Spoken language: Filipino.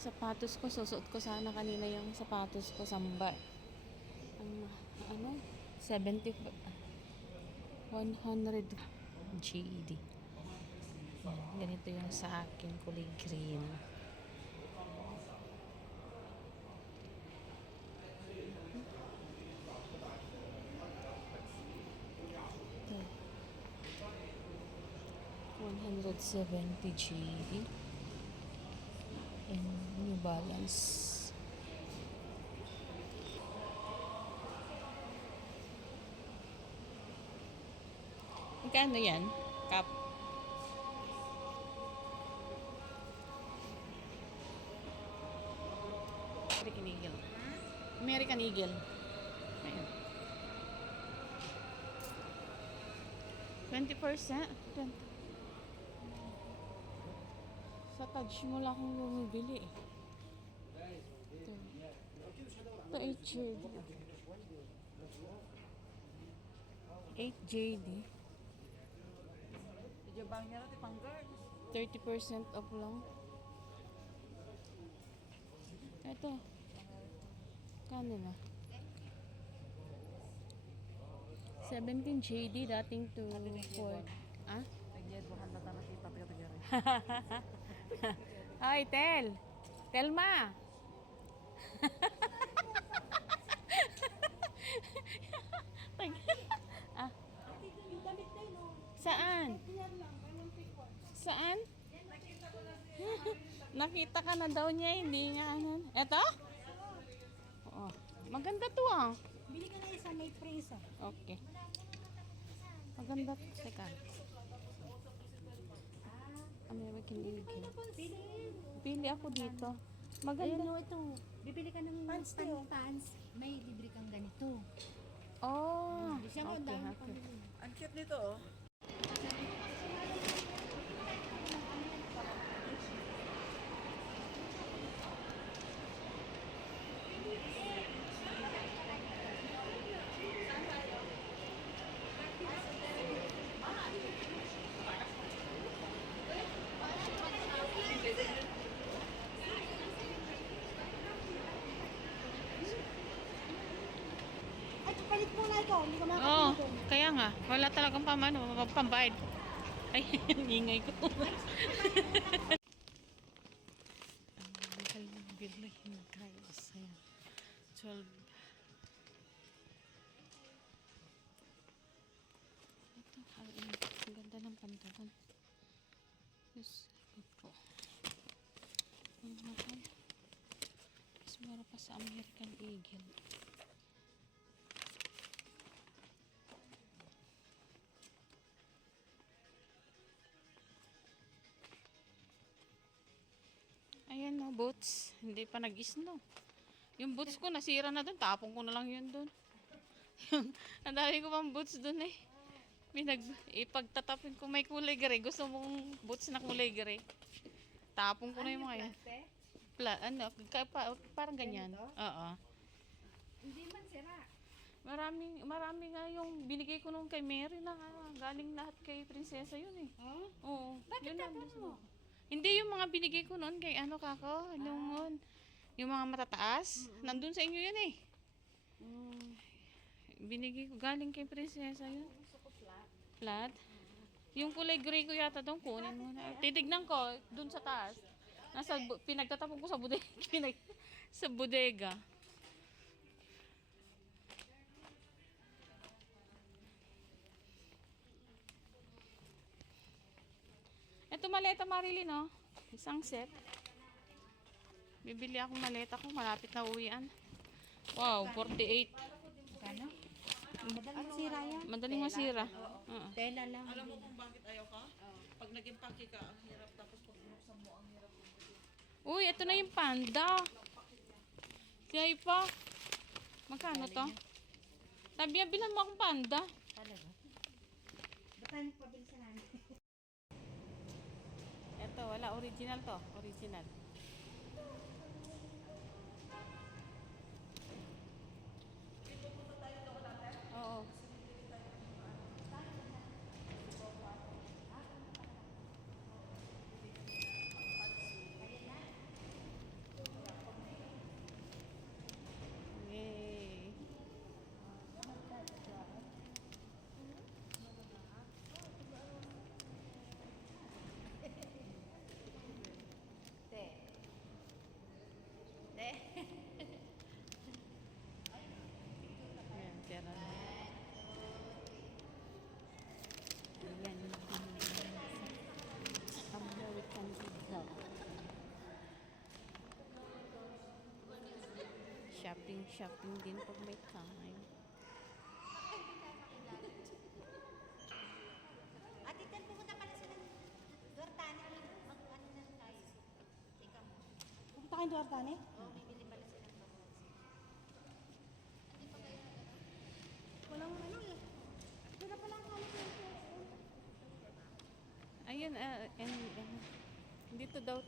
sapatos ko. Susuot ko sana kanina yung sapatos ko. Samba. Ano? 70, 100 GD. Yan, ganito yung sa akin. Kulay green. Okay. 170 GD. And New Balance. Magkano yan? Cup. American Eagle. American Eagle. Ayan. 20%. Sa Taj Mall akong bumibili. Ito. Ito 8JD. 8JD. 30% off lang. Ito. Kano na? 17JD dating to 4. Ah? Ay, Telma. Ah. Saan? Saan? Nakita ka na daw niya, hindi nga ano. Eto? Oo. Maganda to ah. Bili ka na isa, may presa. Okay. Maganda. Teka. American Eagle. Pili ako dito. Maganda. Ayan o, ito. Bibili ka ng pants. May libre kang ganito. Oh. Siya mo, Okay, dahil okay. Ang cute nito oh. Ay, palit mo na ikaw. Hindi ka Oo, makakita doon. kaya nga. Wala talagang pambayad. Ay, ingay ko. Ang mahal ng bilhin, guys. Ayan. 12. Ito, ang ganda ng pantalon. Yes, ito po. Ang mahal. Mas mura pa sa American Eagle. Ayan no, boots. Hindi pa nag-snow. Yung boots ko nasira na doon. Tapong ko na lang yun doon. Ang dami ko pang boots doon eh. Ipagtatapin ko may kulay gray. Gusto mong boots na kulay gray. Tapong ko na yung mga yan. Parang ganyan. Oo. Hindi man sira. Marami nga yung binigay ko nung kay Mary na galing lahat kay Prinsesa yun eh. Oh? Oo. Bakit Yun lang. tatlo mo? Hindi yung mga binigay ko noon kay ano kako, yung mga matataas, nandun sa inyo yun eh. Binigay ko galing kay Prinsesa yun. Flat. Yung kulay gray ko yata doon kunin mo na. Titignan ko dun sa taas. Pinagtatapon ko sa bodega. Sa bodega. Ito maleta Marilyn, no? Isang set. Bibili akong maleta ko. Malapit na uwian. Wow, 48. Kano? Madaling masira yan. Madaling masira. Tela lang. Alam mo kung bakit ayaw ka? Pag naging paki ka, ang hirap. Tapos pag binuksan mo, ang hirap. Uy, ito na yung panda. Kaya pa. Magkano to? Sabi niya, bilan mo akong panda. Talaga? Ba't tayo nagpabili sa namin? Ito, wala. Original to. Original. Oo. shopping din pag may time. Ate Tel, pumunta pala sila ng Duartani. Mag-ano na tayo. Ika mo. Pupunta kayong Duartane? Oo, bibili pala sila ng bangus. Walang ano eh. Wala pala ang kalat ng Ayun, dito daw